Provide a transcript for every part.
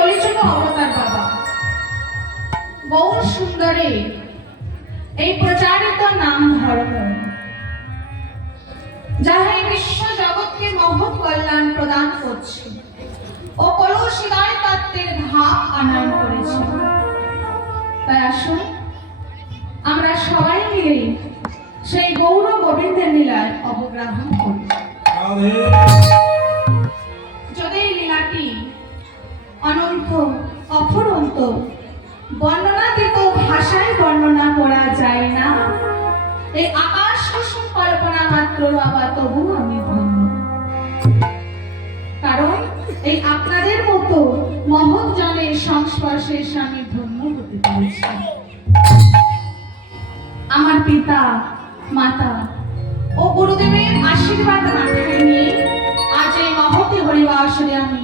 কলিযুগ অবতার বাবা গৌর সুন্দরে এই প্রচারিত নাম ধর্ম যাহা এই বিশ্ব জগৎকে মহৎ কল্যাণ প্রদান করছে ও কলুষিদায় তত্ত্বের ভাব আনয়ন করেছে। তাই আসুন আমরা সবাই মিলে সেই গৌর গোবিন্দের লীলায় অবগ্রহণ করি। যদি এই লীলাটি অনন্ত অফুরন্ত বর্ণনাতীত ভাষায় বর্ণনা করা যায় না, এই আকাশ কুসুম কল্পনা মাত্র বাবা তবু আমি ধন্য। কারণ এই আপনাদের মতো মহৎ জনের সংস্পর্শে আমি ধন্য হতে পেরেছি। আমার পিতা মাতা ও গুরুদেবের আশীর্বাদ মাথায় নিয়ে আজ এই মহৎ হরিবাসরে আমি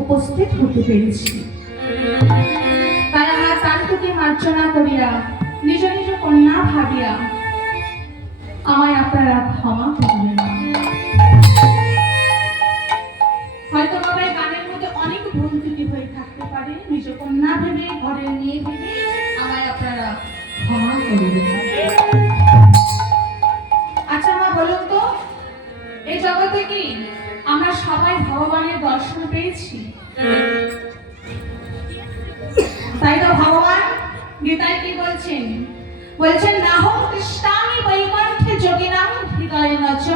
উপস্থিত হতে পেরেছি। তাই আমার প্রাণটুকে মার্জনা করিয়া নিজ নিজ কন্যা ভাবিয়া আমায় আপনারা ক্ষমা করবেন। হয়তো আমার গানের মধ্যে অনেক ভুল ত্রুটি হয়ে থাকতে পারে, নিজ কন্যা ভেবে ঘরে নিয়ে ভেবে আমায় আপনারা ক্ষমা করবেন। আচ্ছা মা বলুন তো, এই জগতে কি আমরা সবাই ভগবানের দর্শন পেয়েছি? তাই তো ভগবান গীতায় কি বলছেন? বলছেন নাহং তিষ্ঠামি বৈকুণ্ঠে যোগিনাং হৃদয়েন চ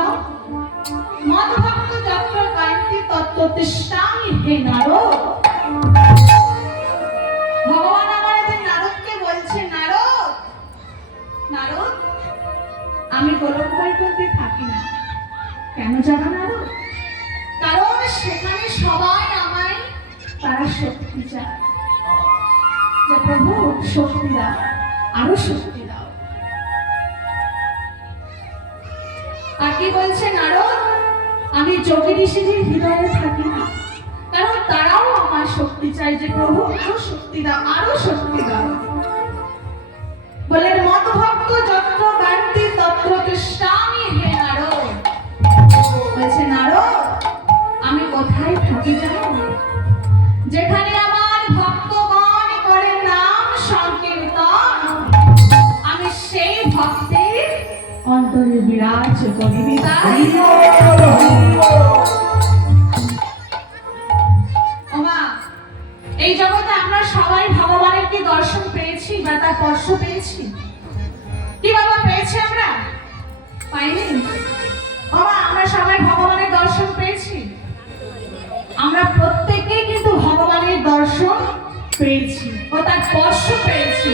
মদ্ভক্ত যত্র কান্তি তত্ত্ব তিষ্ঠামি হে নারদ। ভগবান আমাদের নারদকে বলছেন, নারদ নারদ আমি গোলক বৈকুণ্ঠে থাকি না। কেন যাব নারদ? কারণ সেখানে সবাই আমায় তারা শক্তি চায়, যে প্রভু শক্তি দাও, আরো শক্তি দাও। আর কি বলছে নারদ? আমি যোগী ঋষিদের হৃদয়ে থাকি না, কারণ তারাও আমার শক্তি চাই, যে প্রভু আরো শক্তি দাও, আরো শক্তি দাও। বলেন মত ভক্ত যত্র গান্তি তত্র তিষ্ঠামি হে নারদ। বলছে নারদ আমি কোথায় থাকি জানো? যেখানে আমার ভক্তগণ করে নাম সংকীর্তন, আমি সেই ভক্তের অন্তরে বিরাজ করি। ওমা এই জগতে আমরা সবাই ভগবানের কি দর্শন পেয়েছি বা তার স্পর্শ পেয়েছি? কি বাবা পেয়েছি? আমরা পাইনি। ওমা আমরা সবাই ভগবানের দর্শন পেয়েছি। আমরা প্রত্যেকেই কিন্তু ভগবানের দর্শন পেয়েছি ও তার স্পর্শ পেয়েছি।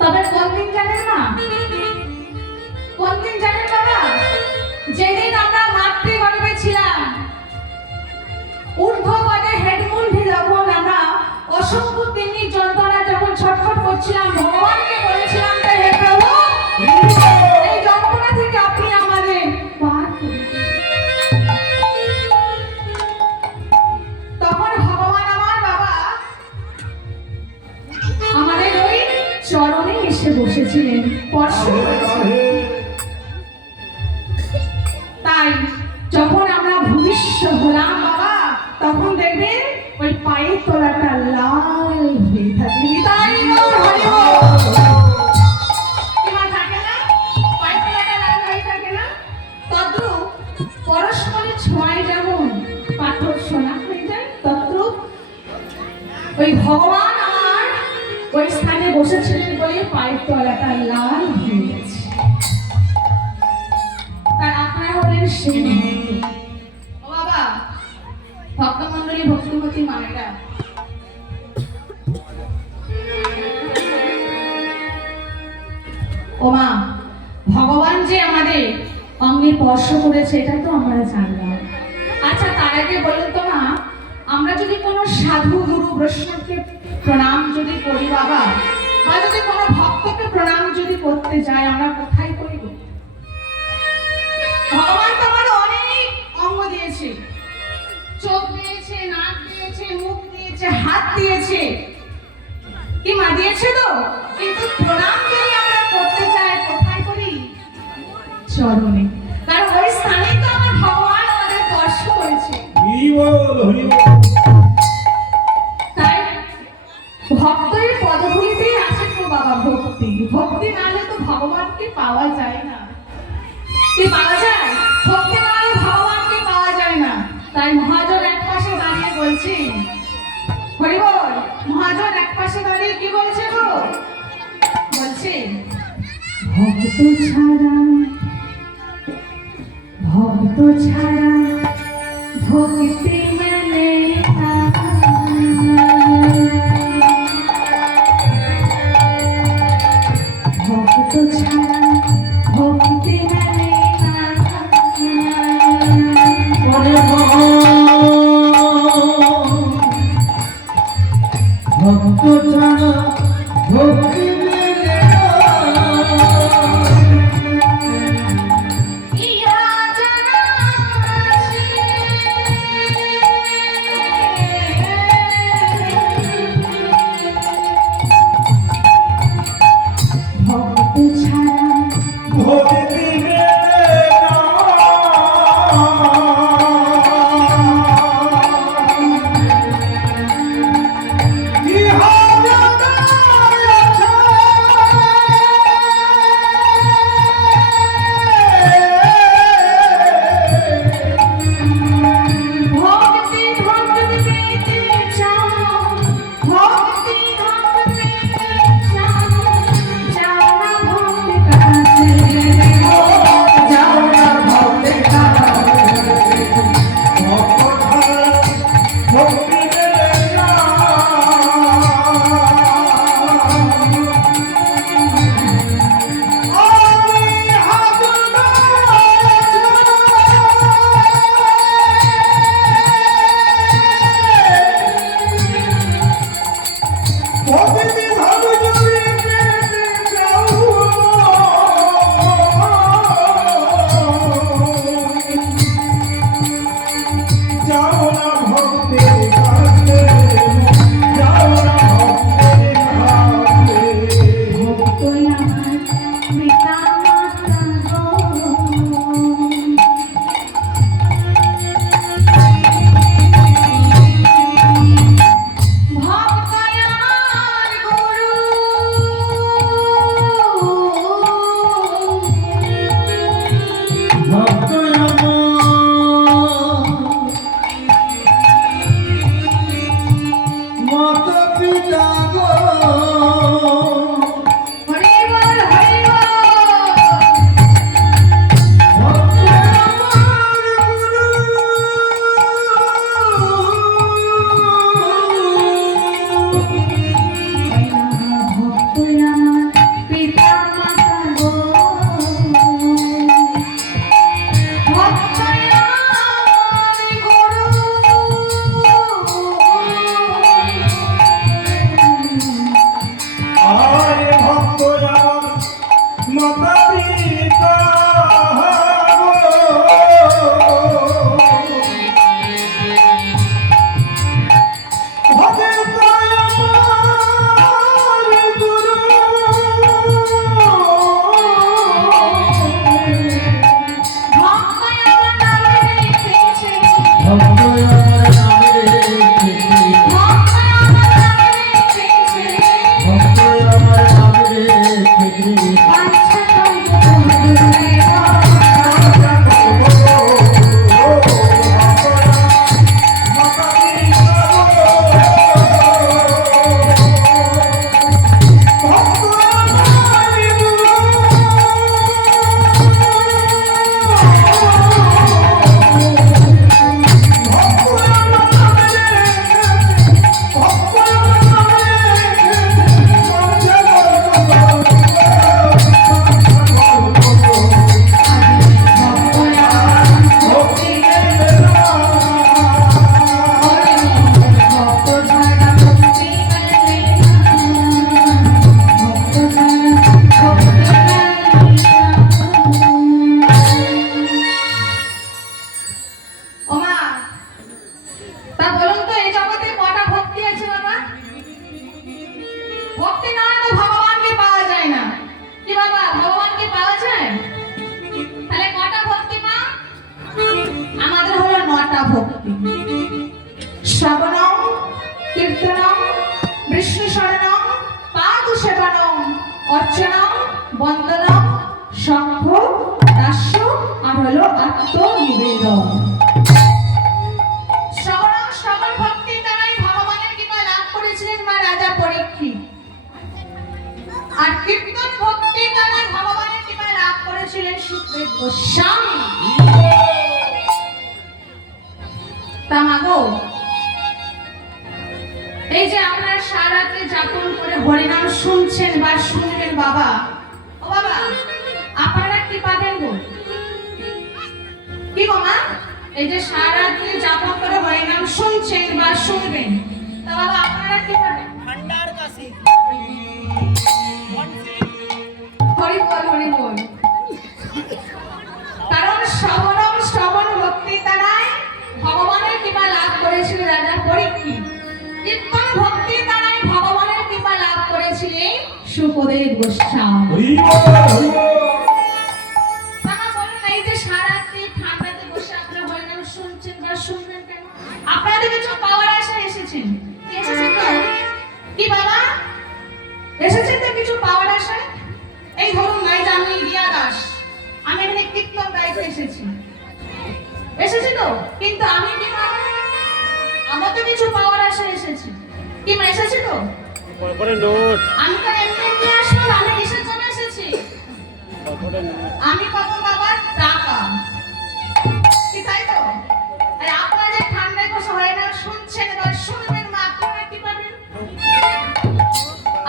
তবে কোন দিন জানেন না? কোন দিন জানেন বাবা? যেদিন আমরা মাতৃগর্ভে ছিলাম, ঊর্ধ্বপদে হেডমুন্ডে যখন আমরা অসংখ্য তিন্নি যন্ত্রণা যখন ছটফট করছিলাম, ভগবানকে বলেছিলাম যে হে প্রভু এই যন্ত্রণা থেকে আপনি আমাদের পার করে দিন। তখন ভগবান আমার বাবা আমাদের ওই চরণে এসে বসেছিলেন, স্পর্শ করেছিলেন। তাই যখন আমরা ভূমিষ্ঠ হলাম বাবা, তখন দেখবেন ওই পায়ের তলাটা লাল হয়ে থাকে। তাই থাকে না? পায়ের তলাটা লাল হয়ে থাকে না? তদ্রূপ পরস্পরের ছোঁয়ায় যেমন পাথর সোনা হয়ে যায়, তদ্রূপ ওই ভগবান আমার ওই স্থানে বসেছিলেন বলে পায়ের তলাটা লাল হয়ে গেছে। তার আপনারা হলেন সেই ও বাবা ভক্তমন্ডলী, ভক্তিমতী মায়েরা, ও মা ভগবান যে আমাদের অঙ্গে স্পর্শ করেছে এটা তো আমরা জানলাম। আচ্ছা তার আগে বলুন তো মা, আমরা যদি কোনো সাধু গুরু বৈষ্ণবকে প্রণাম যদি করি বাবা, বা যদি কোনো ভক্তকে প্রণাম যদি করতে যাই, আমরা কোথায় করিব? ভগবান তো আমার অনেক অঙ্গ দিয়েছে, চোখ দিয়েছে, নাক দিয়েছে, মুখ দিয়েছে, হাত দিয়েছে, কি মা দিয়েছে তো? কিন্তু প্রণাম যদি আমরা করতে চাই কোথায় করি? চরণে। কারণ ওই স্থানে তো আমার ভগবান আমাদের স্পর্শ করেছে। ছাড়া ভক্ত ছাড়া ভক্তি মেলে না। ভক্ত ছাড়া ভক্তি মেলে না। ভক্ত ছাড়া ভক্তি মেলে না। ইহা জানা আছে ভক্ত ছাড়া ভক্তি মেলে না। ইহা জানা আছে ভক্তি ভক্তি পেতে চাও ভক্তি ভক্তি পেতে চাও যাও না ভক্তি কাছে যাও না ভক্তি কাছে। ভক্ত ছাড়া ভক্তি মেলে না। ভক্তই আমার পিতা মাতা গো ভক্তই আমার গুরু মাতা পিতা গো হরি বল হরি বল ভক্ত আমার গুরু। ভক্তই আমার পিতা মাতা গো ভক্তই আমার গুরু আরে ভক্ত আমার মাতা পিতা ভক্ত আমার গুরু। ভক্তই আমার নামে রেখেছে ভক্ত আমার নামে রেখেছে। ভক্তই আমার নামে রেখেছে ভক্ত আমার নামে রেখেছে। বাঞ্ছা করিব শ্রবণম কীর্তনম বিষ্ণু শরণম পাদ সেবনম অর্চনম বন্দনম শঙ্খ দাস্য আর হলো আত্মনিবেদন। শ্রবণম শ্রবণ ভক্তি দ্বারাই ভগবানের কৃপা লাভ করেছিলেন মা রাজা পরীক্ষিত, আর কীর্তন ভক্তি দ্বারাই ভগবানের কৃপা তা মাগো, এই যে আপনার সারাতে যাপন করে হরিনাম শুনছেন বা শুনবেন বাবা, ও বাবা আপনারা কি পাবেন গো? কি গো মা? এই যে সারাতে যাপন করে হরিনাম শুনছেন বা শুনবেন, তা বাবা আপনারা কি পাবেন? ভান্ডার কাশি হরি বল, হরি বল। কারণ শ্রবণম শ্রবণ ভক্তি দ্বারাই ভগবানের কৃপা লাভ করেছিল রাজা পরীক্ষিত। কীর্তন ভক্তি দ্বারাই ভগবানের কৃপা লাভ করেছিলেন সুখদেব গোস্বামী। তারা বলেন এই যে সারাত্রি ঠান্ডাতে বসে আপনারা হরিনাম শুনছেন বা শুনবেন কেন? আপনাদের কিছু পাওয়ার আশায় এসেছেন। কি এসেছেন তো? কি বাবা? এসেছেন তো কিছু পাওয়ার আশায়? এই ধরুন নাই যে আমি রিয়া দাস, আমি এখানে কীর্তন গাইতে এসেছি, এসেছি তো, কিন্তু আমি কি মা? আমার তো কিছু পাওয়ার আশায় এসেছি। কি মা এসেছি তো? তারপরে নোট আমি তো এমনি আসবো, আমি কিসের জন্য এসেছি? তারপরে নোট আমি পাবো বাবার টাকা, কি তাই তো? আর আপনারা যে ঠান্ডায় বসে হরিনাম শুনছেন বা শুনবেন মা, আপনারা কি পাবেন?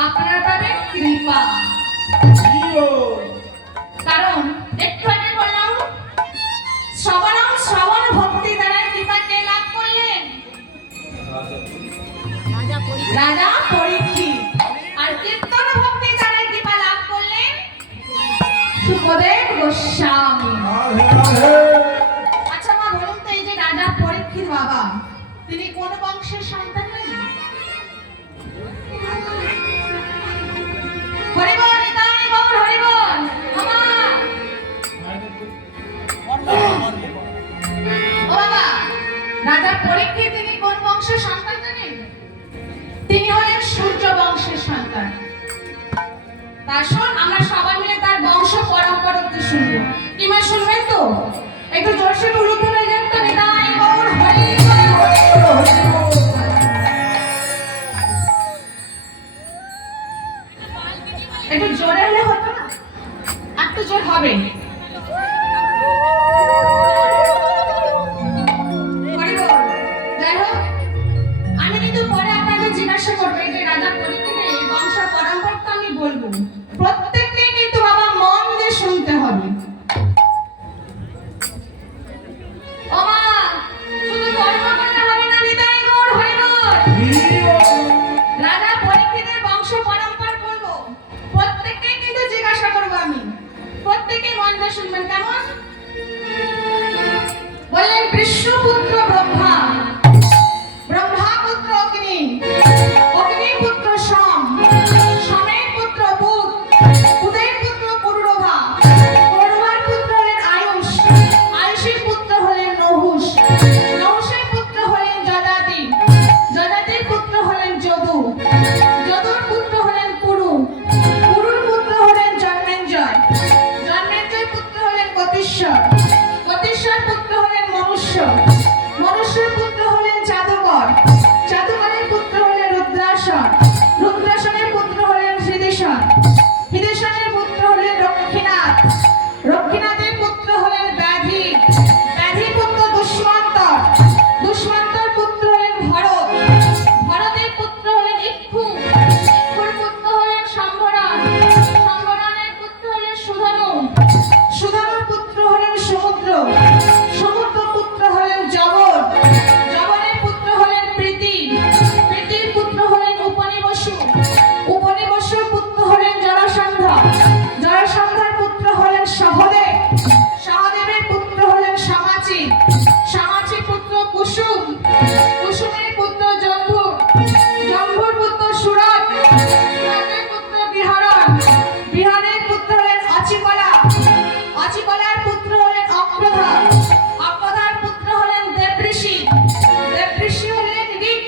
আপনারা পাবেন কৃপা। কারণ একটু আগে বললাম শ্রবণম শ্রবণ ভক্তি দ্বারা কৃপা কে লাভ করলেন? রাজা পরীক্ষিত। আর কীর্তন ভক্তি দ্বারা কৃপা লাভ করলেন সুখদেব গোস্বামী। আচ্ছা মা বলুন তো, এই যে রাজা পরীক্ষিত বাবা, তিনি কোন বংশের সন্তান হলেন? হরি বল, নিতাই গৌর হরি বল। মামা ও বাবা, রাজা পরীক্ষিত তিনি কোন বংশের সন্তান জানেন? তিনি হলেন সূর্য বংশের সন্তান। তার শুন, আমরা সবাই মিলে তার বংশ পরম্পরা শুনবো। কি মা শুনবেন তো? একটু জোরসে বলুন তো, যান তো নিতাই গৌর হরি বল। একটু জোরে হলে হতো না? একটু জোর হবে। হরি বল। যাই হোক, আমি কিন্তু পরে আপনাদের জিজ্ঞাসা করবো এই যে রাজা পরীক্ষিতের এই বংশ পরম্পরা তো আমি বলবো। প্রত্যেককে কিন্তু বাবা মন দিয়ে শুনতে হবে। ও মা, শুধু গল্প করলে হবে না, নিতাই গৌর হরি বল। রাজা পরীক্ষিতের বংশ পরম্পরা বলবো, প্রত্যেককে কিন্তু জিজ্ঞাসা করবো আমি। প্রত্যেকে মন দিয়ে শুনবেন, কেমন? বললেন বিষ্ণুপুত্র ব্রহ্মা, ব্রহ্মা পুত্র অগ্নি, অগ্নি পুত্র সোম, সোমের পুত্র বুধ, বুধের পুত্র পুরুরভা, পুরুরভার পুত্র হলেন আয়ুষ, আয়ুষের পুত্র হলেন নহুষ, নহুষের পুত্র হলেন যযাতি, যযাতির পুত্র হলেন যদু, যদুর পুত্র হলেন পুরু, পুরুর পুত্র হলেন জন্মেঞ্জয়, জন্মেঞ্জয় পুত্র হলেন গতিশ্বর, গতিশ্বর পুত্র হলেন মনুষ্য, মনুষ্যের পুত্র হলেন জাদুকর, জাদুকরের পুত্র হলেন রুদ্রাসন, রুদ্রাসনের পুত্র হলেন হৃদিশন, হৃদিশনের পুত্র হলেন রক্ষীনাথ, রক্ষীনাথের পুত্র হলেন ব্যাধি, ব্যাধির পুত্র দুষ্মন্তর, দুষ্মন্তর পুত্র হলেন ভরত, ভরতের পুত্র হলেন ইক্ষু, ইক্ষুর পুত্র হলেন সম্ভরণ, সম্ভরণের পুত্র হলেন সুধনু, সুধনুর পুত্র হলেন সমুদ্র, সমুদ্র পুত্র হলেন জবর, জবরের পুত্র হলেন প্রীতি, প্রীতির পুত্র হলেন উপনিবসু, উপনিবসুর পুত্র হলেন জরাসন্ধ, জরাসন্ধের পুত্র হলেন সহদেব, সহদেবের পুত্র হলেন সমাচি, সমাচির পুত্র কুসুম, কুসুমের পুত্র জম্বু, জম্বুর পুত্র সুরত, সুরতের পুত্র বিহরণ, বিহরণের পুত্র হলেন অচিকলা, অচিকলার পুত্র হলেন অক্রধা, অক্রধার পুত্র হলেন দেবঋষি, দেবঋষি হলেন ঋক,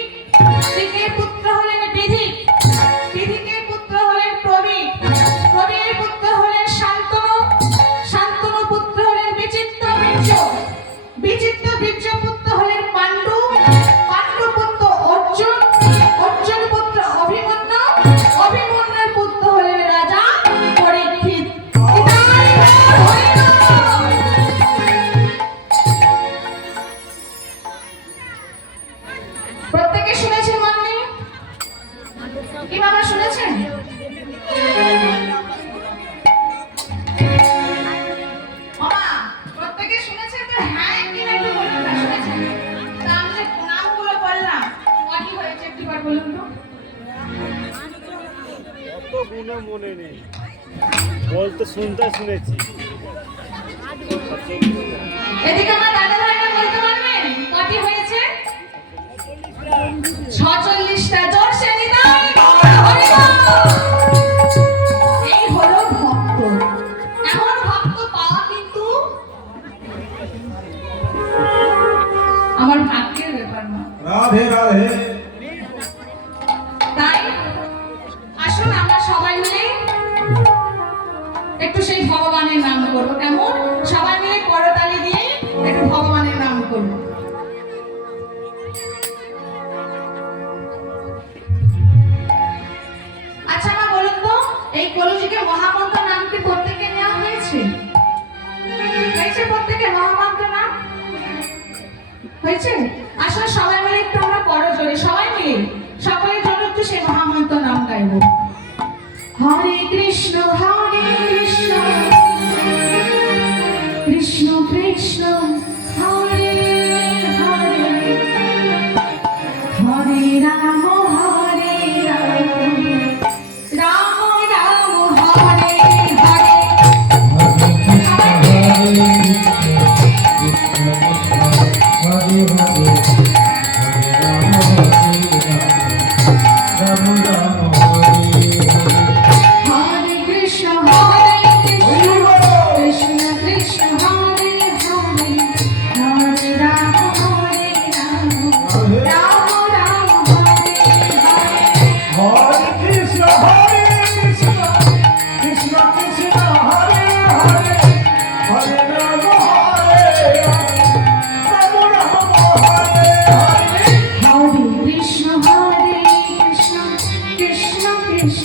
ঋকের পুত্র হলেন বিধিক, বিধিকের পুত্র হলেন প্রবীর, প্রবীরের পুত্র হলেন শান্তনু, শান্তনু পুত্র হলেন বিচিত্র বীর্য, বিচিত্র বীর্য পুত্র হলেন পাণ্ডু, পাণ্ডু পুত্র অর্জুন, অর্জুন পুত্র অভিমন্যু, অভিমন্যুর পুত্র হলেন রাজা পরীক্ষিত। নিতাই গৌর হরি বল। এখনো মনে নেই, বলতে শুনেছি। এদিকে আমার দাদা ভাইরা বলতে পারবেন কটি হয়েছে? 46টা। জোরসে নিতাই গৌর হরি বল। এই হলো ভক্ত। এমন ভক্ত পাওয়া কিন্তু আমার ভাগ্যের ব্যাপার না। রাধে রাধে। তাই আসুন আমরা সবাই মিলে একটু সেই ভগবানের নাম করবো। কেমন? সবাই মিলে করতালি দিয়ে একটু ভগবানের নাম করবো। আচ্ছা মা বলুন তো, এই কলিযুগে মহামন্ত্র নাম কি প্রত্যেকে নেওয়া হয়েছে? হয়েছে প্রত্যেকে মহামন্ত্র নাম? হয়েছে? আসলে সবাই মিলে একটু আমরা করজোড়ে সবাই মিলে সকলের জন্য একটু সেই মহামন্ত্র নাম গাইবো। হরে কৃষ্ণ কৃষ্ণ কৃষ্ণ হরে হরে, হরে রাম রাম রাম হরে হরে। হরে কৃষ্ণ কৃষ্ণ কৃষ্ণ হরে হরে, হরে রাম রাম রাম হরে হরে। হরে কৃষ্ণ কৃষ্ণ কৃষ্ণ হরে হরে, হরে রাম হরে রাম,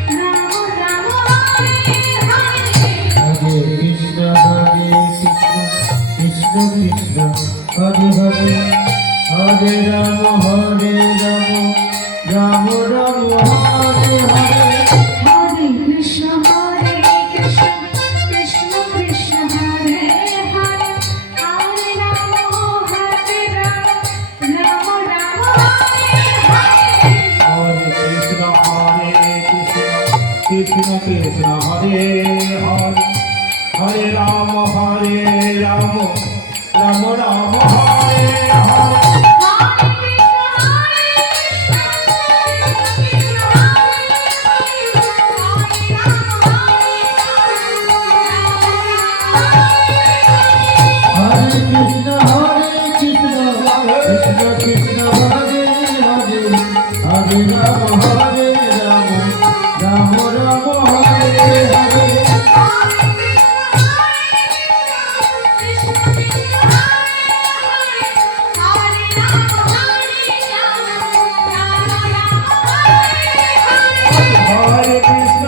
রাম রাম হরে হরে। হরে কৃষ্ণ কৃষ্ণ কৃষ্ণ হরে হরে, হরে রাম রাম রাম হরে হরে। হরে কৃষ্ণ কৃষ্ণ কৃষ্ণ হরে হরে, হরে রাম রাম রাম হরে হরে। হরে কৃষ্ণ কৃষ্ণ কৃষ্ণ হরে হরে, হরে রাম রাম রাম হরে হরে। হরে কৃষ্ণ কৃষ্ণ কৃষ্ণ হরে হরে, হরে রাম রাম রাম হরে হরে। হরে কৃষ্ণ কৃষ্ণ কৃষ্ণ হরে হরে, হরে রাম রাম রাম হরে হরে। হরে কৃষ্ণ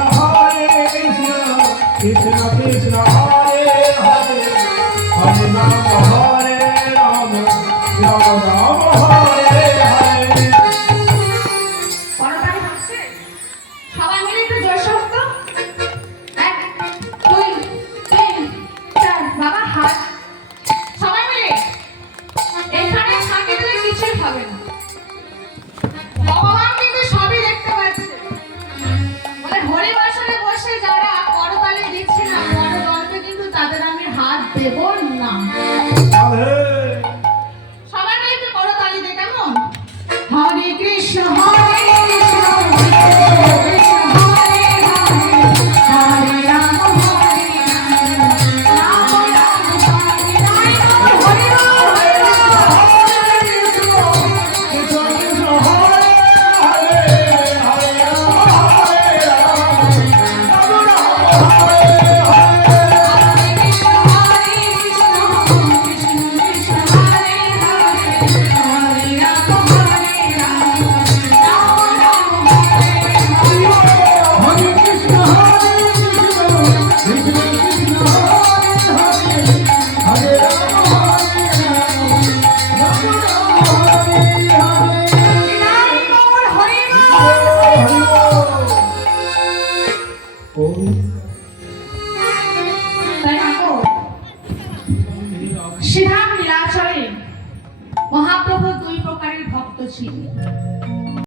কৃষ্ণ কৃষ্ণ হরে হরে, হরে রাম রাম রাম হরে হরে। করতালি হচ্ছে? সবাই মিলে একটু জোরসে হতো। 1 2 3 4 বাবা হাত সবাই মিলে। এখানে ফাঁকি দিলে কিছুই হবে না। ভগবান কিন্তু সবই দেখতে পাচ্ছে। বলে হরিবাসরে বসে যারা করতালি দিচ্ছে না, করদণ্ডে কিন্তু তাদের আমি হাত দেব না। রাধে। সবাই মিলে একটু করতালি দে। কেমন? হরে কৃষ্ণ কৃষ্ণ কৃষ্ণ হরে হরে, হরে রাম রাম রাম হরে হরে। হরে রাম হরে রাম, কৃষ্ণ কৃষ্ণ হরে হরে, হরে রাম রাম রাম রাম হরে